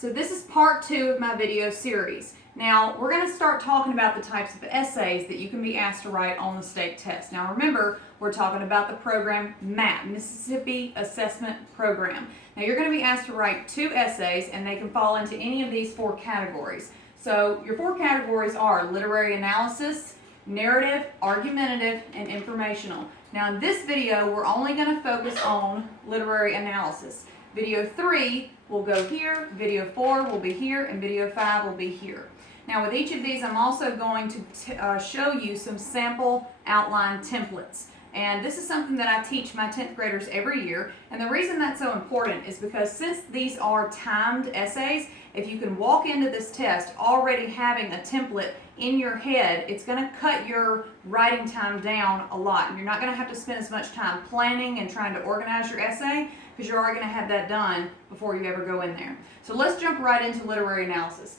So this is part 2 of my video series. Now we're going to start talking about the types of essays that you can be asked to write on the state test. Now remember, we're talking about the program MAP, Mississippi Assessment Program. Now you're going to be asked to write 2 essays and they can fall into any of these 4 categories. So your 4 categories are literary analysis, narrative, argumentative, and informational. Now in this video, we're only going to focus on literary analysis. Video 3 will go here, video 4 will be here, and video 5 will be here. Now with each of these, I'm also going to show you some sample outline templates. And this is something that I teach my 10th graders every year. And the reason that's so important is because since these are timed essays, if you can walk into this test already having a template in your head, it's going to cut your writing time down a lot. And you're not going to have to spend as much time planning and trying to organize your essay because you're already going to have that done before you ever go in there. So let's jump right into literary analysis.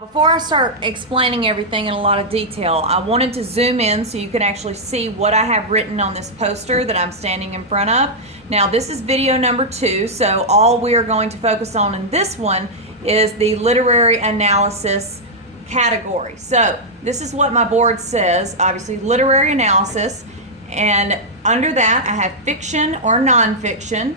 Before I start explaining everything in a lot of detail, I wanted to zoom in so you can actually see what I have written on this poster that I'm standing in front of. Now this is video number 2, so all we are going to focus on in this one is the literary analysis category. So this is what my board says, obviously literary analysis, and under that I have fiction or nonfiction.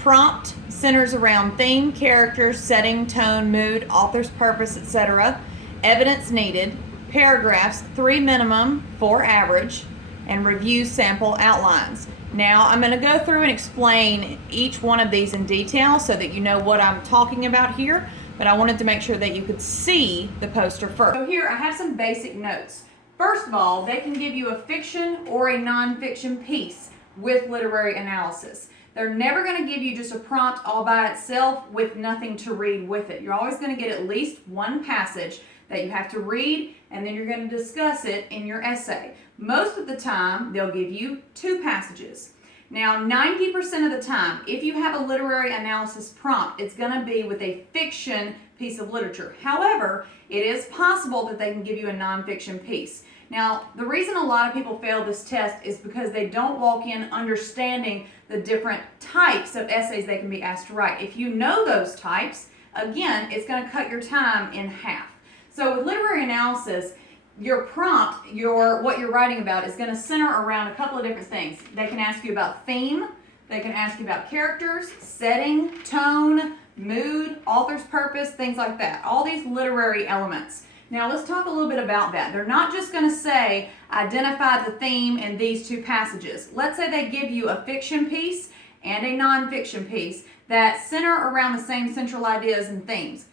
Prompt centers around theme, characters, setting, tone, mood, author's purpose, etc. Evidence needed. Paragraphs, 3 minimum, 4 average, and review sample outlines. Now I'm going to go through and explain each one of these in detail so that you know what I'm talking about here, but I wanted to make sure that you could see the poster first. So here I have some basic notes. First of all, they can give you a fiction or a nonfiction piece with literary analysis. They're never going to give you just a prompt all by itself with nothing to read with it. You're always going to get at least one passage that you have to read, and then you're going to discuss it in your essay. Most of the time, they'll give you 2 passages. Now, 90% of the time, if you have a literary analysis prompt, it's going to be with a fiction piece of literature. However, it is possible that they can give you a nonfiction piece. Now, the reason a lot of people fail this test is because they don't walk in understanding the different types of essays they can be asked to write. If you know those types, again, it's going to cut your time in half. So with literary analysis, your prompt, what you're writing about is going to center around a couple of different things. They can ask you about theme, they can ask you about characters, setting, tone, mood, author's purpose, things like that. All these literary elements. Now let's talk a little bit about that. They're not just going to say, identify the theme in these 2 passages. Let's say they give you a fiction piece and a nonfiction piece that center around the same central ideas and themes.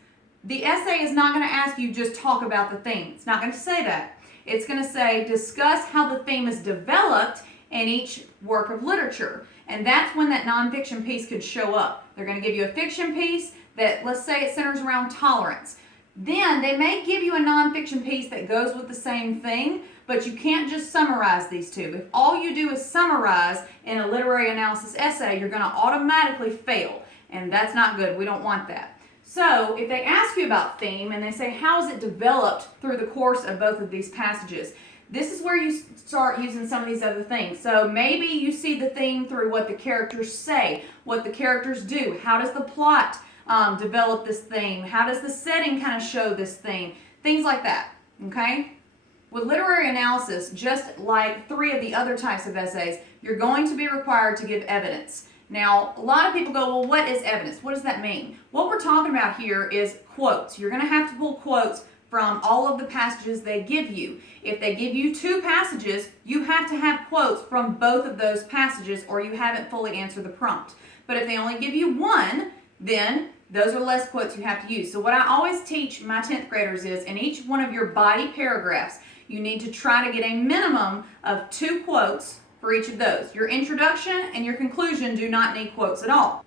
The essay is not going to ask you just talk about the theme. It's not going to say that. It's going to say, discuss how the theme is developed in each work of literature. And that's when that nonfiction piece could show up. They're going to give you a fiction piece that, let's say it centers around tolerance. Then they may give you a nonfiction piece that goes with the same thing, but you can't just summarize these 2. If all you do is summarize in a literary analysis essay, you're going to automatically fail, and that's not good. We don't want that. So if they ask you about theme and they say, how is it developed through the course of both of these passages? This is where you start using some of these other things. So maybe you see the theme through what the characters say, what the characters do, how does the plot develop this theme? How does the setting kind of show this theme? Things like that, okay? With literary analysis, just like 3 of the other types of essays, you're going to be required to give evidence. Now, a lot of people go, well, what is evidence? What does that mean? What we're talking about here is quotes. You're going to have to pull quotes from all of the passages they give you. If they give you 2 passages, you have to have quotes from both of those passages or you haven't fully answered the prompt. But if they only give you 1, then those are less quotes you have to use. So what I always teach my 10th graders is in each one of your body paragraphs, you need to try to get a minimum of 2 quotes for each of those. Your introduction and your conclusion do not need quotes at all.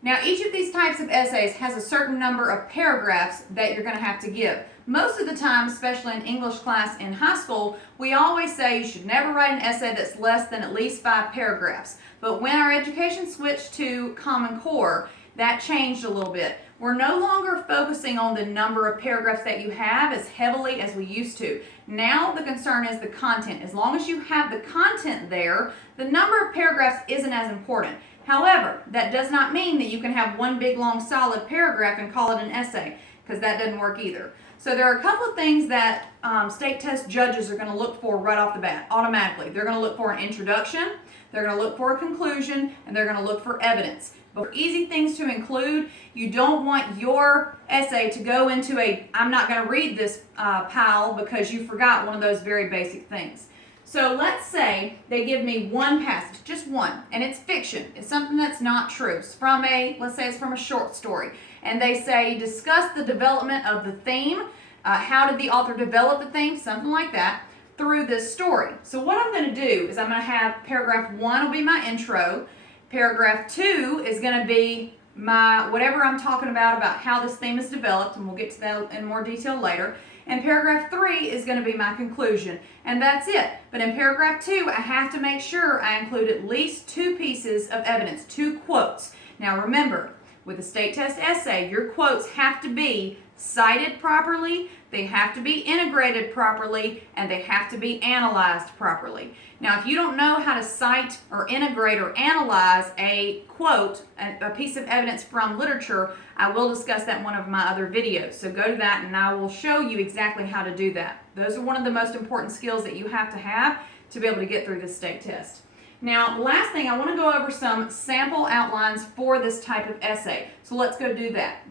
Now each of these types of essays has a certain number of paragraphs that you're going to have to give. Most of the time, especially in English class in high school, we always say you should never write an essay that's less than at least 5 paragraphs. But when our education switched to Common Core, that changed a little bit. We're no longer focusing on the number of paragraphs that you have as heavily as we used to. Now the concern is the content. As long as you have the content there, the number of paragraphs isn't as important. However, that does not mean that you can have one big long solid paragraph and call it an essay, because that doesn't work either. So there are a couple of things that state test judges are going to look for right off the bat, automatically. They're going to look for an introduction, they're going to look for a conclusion, and they're going to look for evidence. But for easy things to include, you don't want your essay to go into a I'm not going to read this pile because you forgot one of those very basic things. So let's say they give me one passage, just one, and it's fiction. It's something that's not true. It's from let's say it's from a short story. And they say, discuss the development of the theme. How did the author develop the theme? Something like that, through this story. So what I'm going to do is I'm going to have paragraph 1 will be my intro. Paragraph 2 is going to be my whatever I'm talking about how this theme is developed, and we'll get to that in more detail later. And paragraph 3 is going to be my conclusion, and that's it. But in paragraph 2, I have to make sure I include at least 2 pieces of evidence, 2 quotes. Now remember, with a state test essay, your quotes have to be cited properly, they have to be integrated properly, and they have to be analyzed properly. Now, if you don't know how to cite or integrate or analyze a quote, a piece of evidence from literature, I will discuss that in one of my other videos. So go to that and I will show you exactly how to do that. Those are one of the most important skills that you have to be able to get through this state test. Now, the last thing, I want to go over some sample outlines for this type of essay. So let's go do that.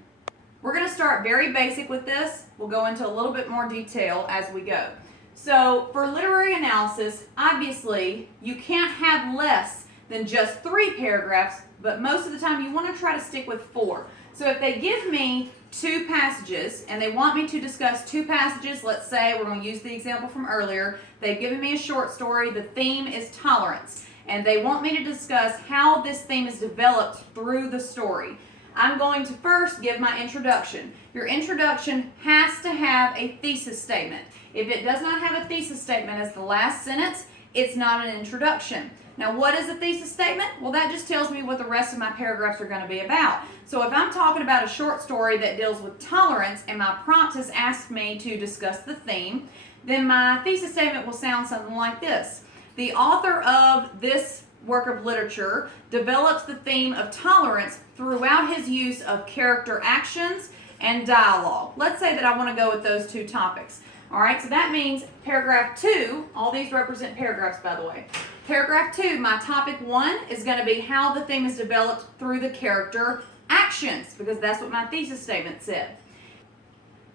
We're going to start very basic with this. We'll go into a little bit more detail as we go. So for literary analysis, obviously, you can't have less than just 3 paragraphs, but most of the time you want to try to stick with 4. So if they give me 2 passages and they want me to discuss 2 passages, let's say we're going to use the example from earlier, they've given me a short story, the theme is tolerance, and they want me to discuss how this theme is developed through the story. I'm going to first give my introduction. Your introduction has to have a thesis statement. If it does not have a thesis statement as the last sentence, it's not an introduction. Now, what is a thesis statement? Well, that just tells me what the rest of my paragraphs are going to be about. So if I'm talking about a short story that deals with tolerance and my prompt has asked me to discuss the theme, then my thesis statement will sound something like this. The author of this work of literature develops the theme of tolerance throughout his use of character actions and dialogue. Let's say that I want to go with those 2 topics. All right, so that means paragraph 2, all these represent paragraphs, by the way. Paragraph 2, my topic 1 is going to be how the theme is developed through the character actions, because that's what my thesis statement said.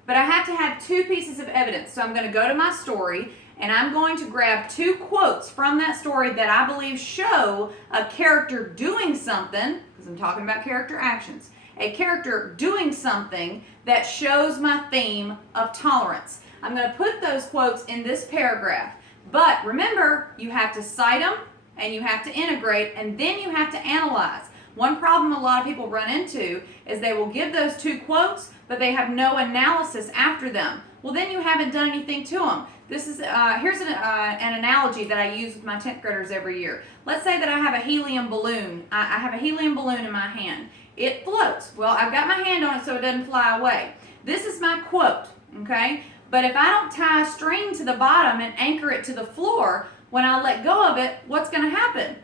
But I have to have 2 pieces of evidence. So I'm going to go to my story and I'm going to grab 2 quotes from that story that I believe show a character doing something, because I'm talking about character actions, a character doing something that shows my theme of tolerance. I'm going to put those quotes in this paragraph. But remember, you have to cite them and you have to integrate and then you have to analyze. One problem a lot of people run into is they will give those 2 quotes, but they have no analysis after them. Well, then you haven't done anything to them. This is here's an analogy that I use with my 10th graders every year. Let's say that I have a helium balloon. I have a helium balloon in my hand. It floats. Well, I've got my hand on it so it doesn't fly away. This is my quote, okay? But if I don't tie a string to the bottom and anchor it to the floor, when I let go of it, what's going to happen?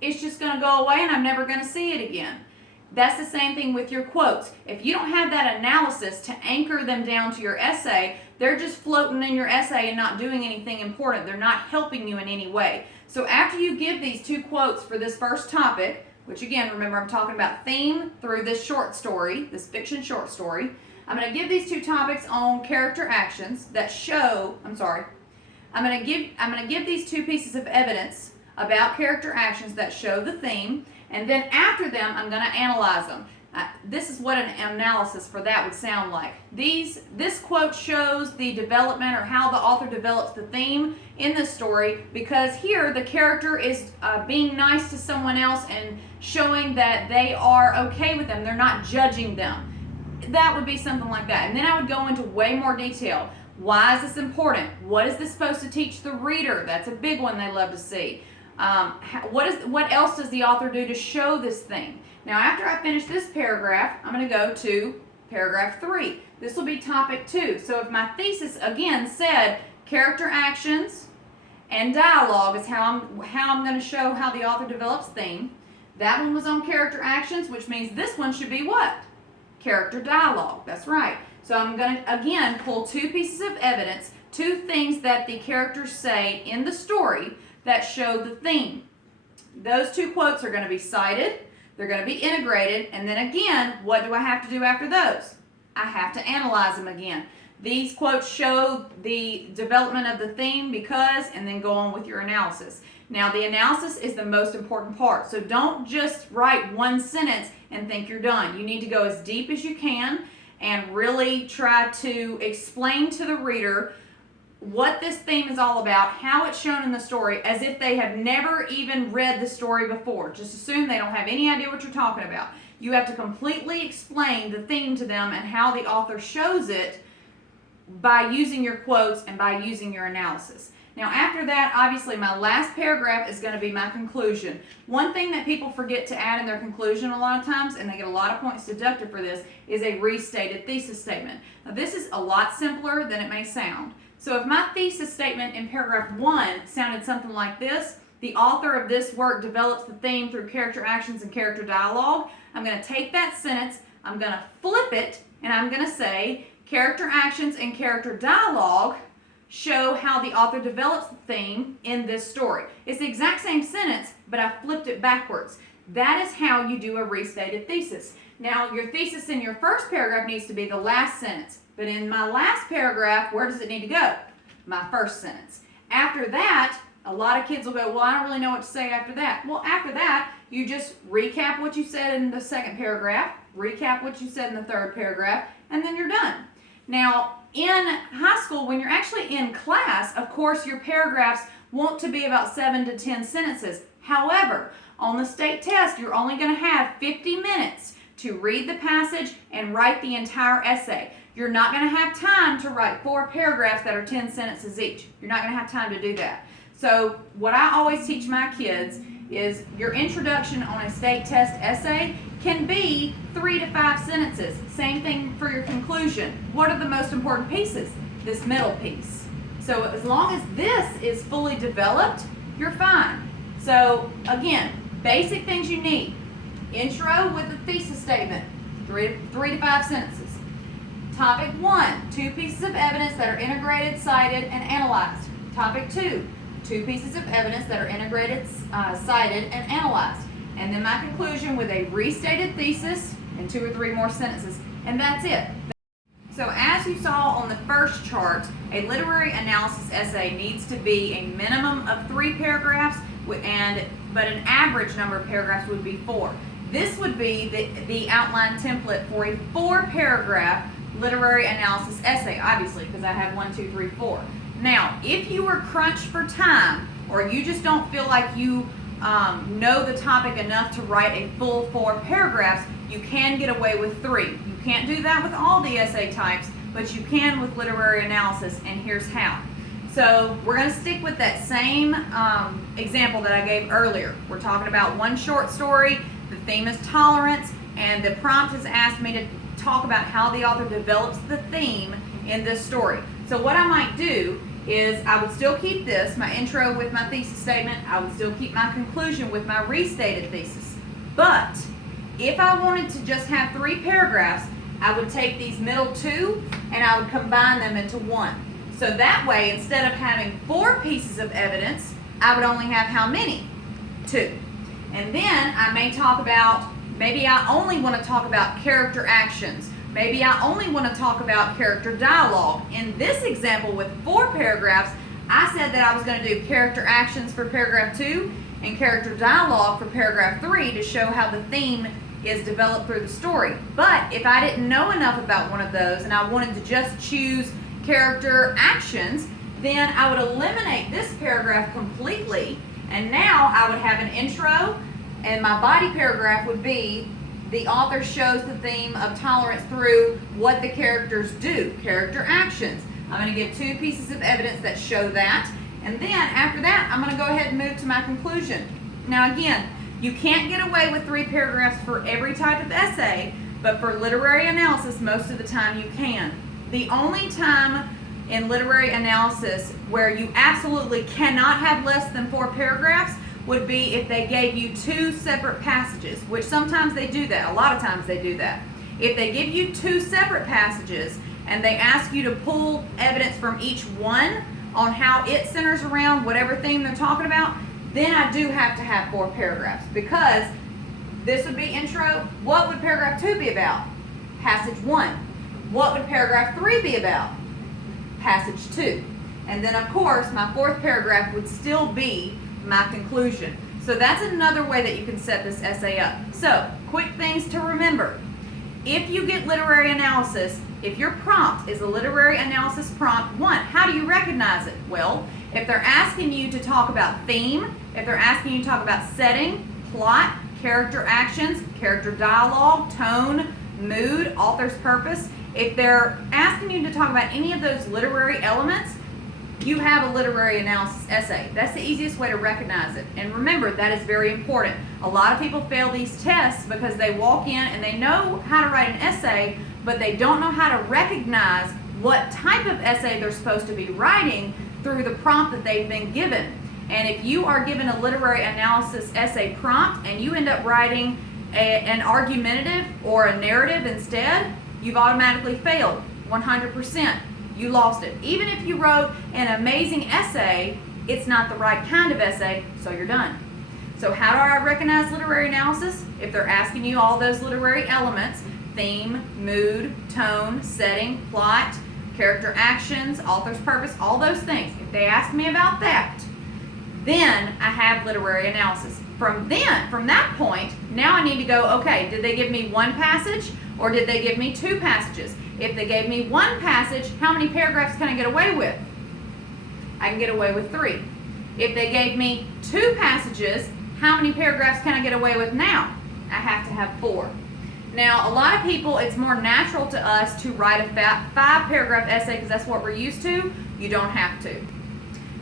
It's just going to go away and I'm never going to see it again. That's the same thing with your quotes. If you don't have that analysis to anchor them down to your essay, they're just floating in your essay and not doing anything important. They're not helping you in any way. So after you give these 2 quotes for this first topic, which again, remember I'm talking about theme through this short story, this fiction short story, I'm going to give these 2 topics on character actions that show, I'm going to give these 2 pieces of evidence about character actions that show the theme, and then after them, I'm going to analyze them. This is what an analysis for that would sound like. This quote shows the development or how the author develops the theme in the story, because here the character is being nice to someone else and showing that they are okay with them. They're not judging them. That would be something like that. And then I would go into way more detail. Why is this important? What is this supposed to teach the reader? That's a big one they love to see. What else does the author do to show this thing? Now, after I finish this paragraph, I'm going to go to paragraph 3. This will be topic 2. So if my thesis, again, said character actions and dialogue is how I'm going to show how the author develops theme, That one was on character actions, which means this one should be what? Character dialogue. That's right. So I'm going to, again, pull two pieces of evidence, two things that the characters say in the story that show the theme. Those two quotes are going to be cited, they're going to be integrated, and then again, what do I have to do after those? I have to analyze them again. These quotes show the development of the theme because, and then go on with your analysis. Now, the analysis is the most important part, so don't just write one sentence and think you're done. You need to go as deep as you can and really try to explain to the reader what this theme is all about, how it's shown in the story, as if they have never even read the story before. Just assume they don't have any idea what you're talking about. You have to completely explain the theme to them and how the author shows it by using your quotes and by using your analysis. Now, after that, obviously, my last paragraph is going to be my conclusion. One thing that people forget to add in their conclusion a lot of times, and they get a lot of points deducted for this, is a restated thesis statement. Now, this is a lot simpler than it may sound. So if my thesis statement in paragraph 1 sounded something like this, the author of this work develops the theme through character actions and character dialogue, I'm going to take that sentence, I'm going to flip it, and I'm going to say, character actions and character dialogue show how the author develops the theme in this story. It's the exact same sentence, but I flipped it backwards. That is how you do a restated thesis. Now, your thesis in your first paragraph needs to be the last sentence. But in my last paragraph, where does it need to go? My first sentence. After that, a lot of kids will go, well, I don't really know what to say after that. Well, after that, you just recap what you said in the second paragraph, recap what you said in the third paragraph, and then you're done. Now, in high school, when you're actually in class, of course, your paragraphs want to be about 7 to 10 sentences. However, on the state test, you're only going to have 50 minutes to read the passage and write the entire essay. You're not going to have time to write 4 paragraphs that are 10 sentences each. You're not going to have time to do that. So what I always teach my kids is your introduction on a state test essay can be 3 to 5 sentences. Same thing for your conclusion. What are the most important pieces? This middle piece. So as long as this is fully developed, you're fine. So again, basic things you need. Intro with a thesis statement, 3 to 5 sentences. Topic 1, 2 pieces of evidence that are integrated, cited, and analyzed. Topic 2, 2 pieces of evidence that are integrated, cited, and analyzed. And then my conclusion with a restated thesis and 2 or 3 more sentences. And that's it. So as you saw on the first chart, a literary analysis essay needs to be a minimum of 3 paragraphs, but an average number of paragraphs would be 4. This would be the outline template for a 4-paragraph literary analysis essay, obviously, because I have 1, 2, 3, 4. Now, if you are crunched for time, or you just don't feel like you know the topic enough to write a full 4 paragraphs, you can get away with 3. You can't do that with all the essay types, but you can with literary analysis, and here's how. So we're going to stick with that same example that I gave earlier. We're talking about one short story, the theme is tolerance, and the prompt has asked me to talk about how the author develops the theme in this story. So what I might do is I would still keep this, my intro with my thesis statement. I would still keep my conclusion with my restated thesis. But if I wanted to just have 3 paragraphs, I would take these middle 2 and I would combine them into 1. So that way, instead of having 4 pieces of evidence, I would only have how many? 2. And then I may talk about, maybe I only want to talk about character actions. Maybe I only want to talk about character dialogue. In this example with 4 paragraphs, I said that I was going to do character actions for paragraph 2 and character dialogue for paragraph 3 to show how the theme is developed through the story. But if I didn't know enough about one of those and I wanted to just choose character actions, then I would eliminate this paragraph completely, and now I would have an intro, and my body paragraph would be the author shows the theme of tolerance through what the characters do, character actions. I'm going to give 2 pieces of evidence that show that, and then after that I'm going to go ahead and move to my conclusion. Now again, you can't get away with 3 paragraphs for every type of essay, but for literary analysis most of the time you can. The only time in literary analysis where you absolutely cannot have less than 4 paragraphs would be if they gave you two separate passages, which sometimes they do that. A lot of times they do that. If they give you two separate passages and they ask you to pull evidence from each one on how it centers around whatever theme they're talking about, then I do have to have 4 paragraphs, because this would be intro. What would paragraph 2 be about? Passage 1. What would paragraph 3 be about? Passage 2. And then of course my 4th paragraph would still be my conclusion. So that's another way that you can set this essay up. So, quick things to remember. If you get literary analysis, if your prompt is a literary analysis prompt, 1, how do you recognize it? Well, if they're asking you to talk about theme, if they're asking you to talk about setting, plot, character actions, character dialogue, tone, mood, author's purpose, if they're asking you to talk about any of those literary elements, you have a literary analysis essay. That's the easiest way to recognize it. And remember, that is very important. A lot of people fail these tests because they walk in and they know how to write an essay, but they don't know how to recognize what type of essay they're supposed to be writing through the prompt that they've been given. And if you are given a literary analysis essay prompt and you end up writing an argumentative or a narrative instead, you've automatically failed 100%. You lost it. Even if you wrote an amazing essay, it's not the right kind of essay, so you're done. So how do I recognize literary analysis? If they're asking you all those literary elements, theme, mood, tone, setting, plot, character actions, author's purpose, all those things. If they ask me about that, then I have literary analysis. From that point, now I need to go, okay, did they give me one passage or did they give me 2 passages? If they gave me 1 passage, how many paragraphs can I get away with? I can get away with 3. If they gave me 2 passages, how many paragraphs can I get away with now? I have to have 4. Now, a lot of people, it's more natural to us to write a 5-paragraph essay because that's what we're used to. You don't have to.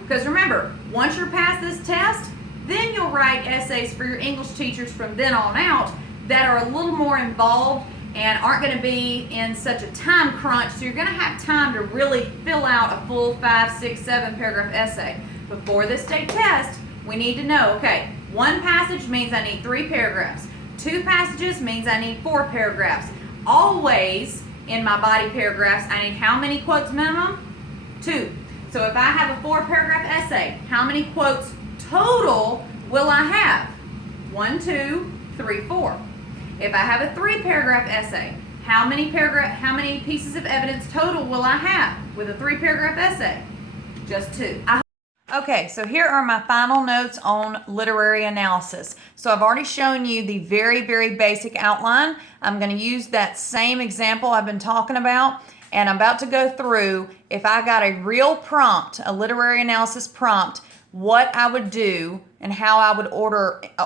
Because remember, once you're past this test, then you'll write essays for your English teachers from then on out that are a little more involved and aren't going to be in such a time crunch, so you're going to have time to really fill out a full 5, 6, 7 paragraph essay. Before this state test, we need to know, okay, 1 passage means I need 3 paragraphs. 2 passages means I need 4 paragraphs. Always in my body paragraphs, I need how many quotes minimum? 2. So if I have a 4-paragraph essay, how many quotes total will I have? 1, 2, 3, 4. If I have a 3-paragraph essay, how many pieces of evidence total will I have with a 3-paragraph essay? Just 2. Okay, so here are my final notes on literary analysis. So I've already shown you the very, very basic outline. I'm going to use that same example I've been talking about, and I'm about to go through, if I got a real prompt, a literary analysis prompt, what I would do and how I would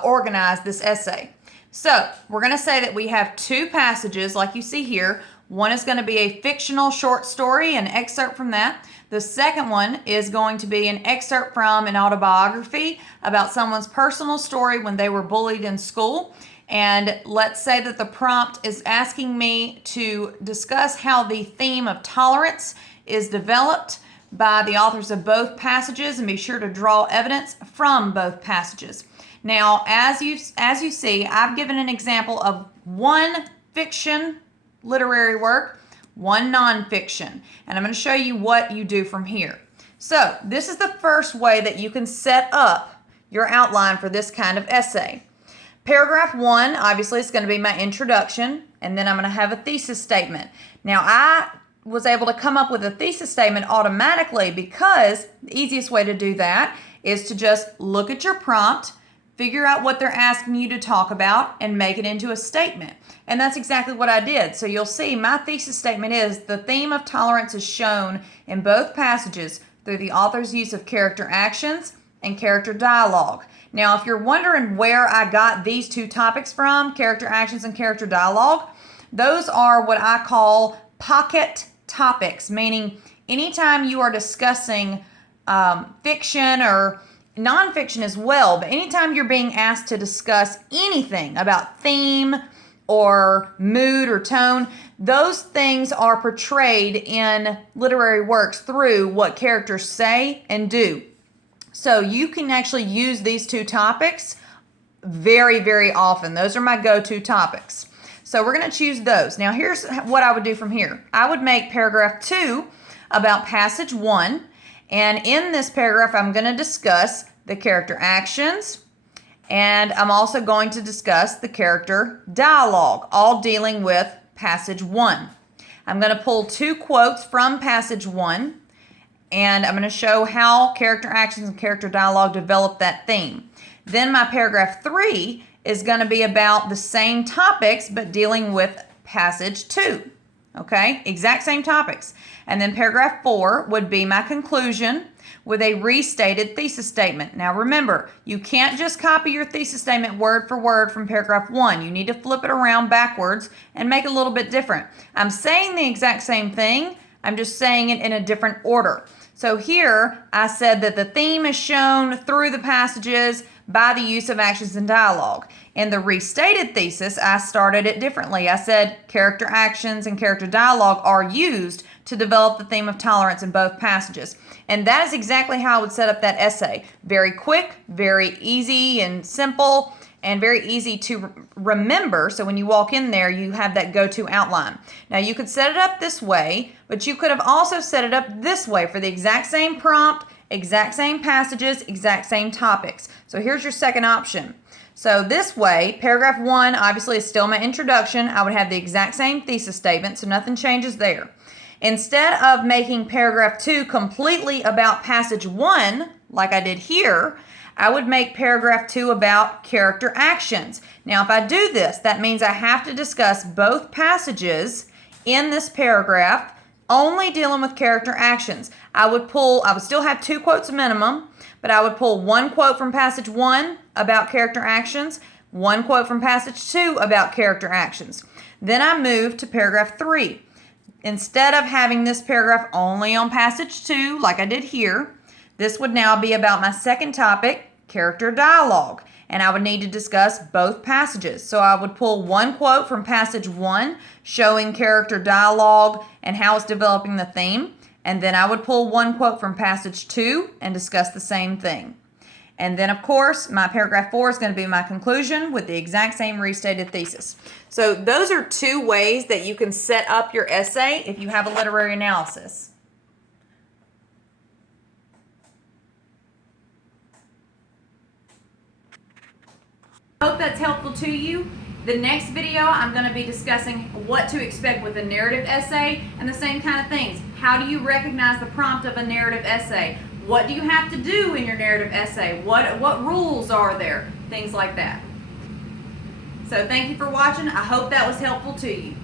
organize this essay. So we're going to say that we have 2 passages like you see here. One is going to be a fictional short story, an excerpt from that. The second one is going to be an excerpt from an autobiography about someone's personal story when they were bullied in school. And let's say that the prompt is asking me to discuss how the theme of tolerance is developed by the authors of both passages, and be sure to draw evidence from both passages. Now, as you see, I've given an example of 1 fiction literary work, 1 nonfiction, and I'm going to show you what you do from here. So, this is the first way that you can set up your outline for this kind of essay. Paragraph 1, obviously, is going to be my introduction, and then I'm going to have a thesis statement. Now, I was able to come up with a thesis statement automatically because the easiest way to do that is to just look at your prompt, figure out what they're asking you to talk about, and make it into a statement. And that's exactly what I did. So you'll see my thesis statement is the theme of tolerance is shown in both passages through the author's use of character actions and character dialogue. Now, if you're wondering where I got these 2 topics from, character actions and character dialogue, those are what I call pocket topics, meaning anytime you are discussing fiction or nonfiction as well, but anytime you're being asked to discuss anything about theme or mood or tone, those things are portrayed in literary works through what characters say and do. So you can actually use these two topics very, very often. Those are my go-to topics. So we're going to choose those. Now here's what I would do from here. I would make paragraph 2 about passage 1. And in this paragraph, I'm going to discuss the character actions. And I'm also going to discuss the character dialogue, all dealing with passage 1. I'm going to pull 2 quotes from passage 1. And I'm going to show how character actions and character dialogue develop that theme. Then my paragraph 3 is going to be about the same topics, but dealing with passage 2. Okay, exact same topics. And then paragraph 4 would be my conclusion with a restated thesis statement. Now remember, you can't just copy your thesis statement word for word from paragraph 1. You need to flip it around backwards and make it a little bit different. I'm saying the exact same thing, I'm just saying it in a different order. So here I said that the theme is shown through the passages by the use of actions and dialogue. In the restated thesis, I started it differently. I said character actions and character dialogue are used to develop the theme of tolerance in both passages. And that is exactly how I would set up that essay. Very quick, very easy and simple, and very easy to remember. So when you walk in there, you have that go-to outline. Now you could set it up this way, but you could have also set it up this way for the exact same prompt, exact same passages, exact same topics. So here's your second option. So this way, paragraph 1 obviously is still my introduction. I would have the exact same thesis statement, so nothing changes there. Instead of making paragraph 2 completely about passage 1, like I did here, I would make paragraph 2 about character actions. Now, if I do this, that means I have to discuss both passages in this paragraph, only dealing with character actions. I would still have 2 quotes minimum, but I would pull 1 quote from passage 1 about character actions, 1 quote from passage 2 about character actions. Then I move to paragraph 3. Instead of having this paragraph only on passage 2, like I did here, this would now be about my second topic, character dialogue. And I would need to discuss both passages. So I would pull 1 quote from passage 1 showing character dialogue and how it's developing the theme. And then I would pull 1 quote from passage 2 and discuss the same thing. And then, of course, my paragraph 4 is going to be my conclusion with the exact same restated thesis. So those are 2 ways that you can set up your essay if you have a literary analysis. I hope that's helpful to you. The next video, I'm going to be discussing what to expect with a narrative essay and the same kind of things. How do you recognize the prompt of a narrative essay? What do you have to do in your narrative essay? What rules are there? Things like that. So thank you for watching. I hope that was helpful to you.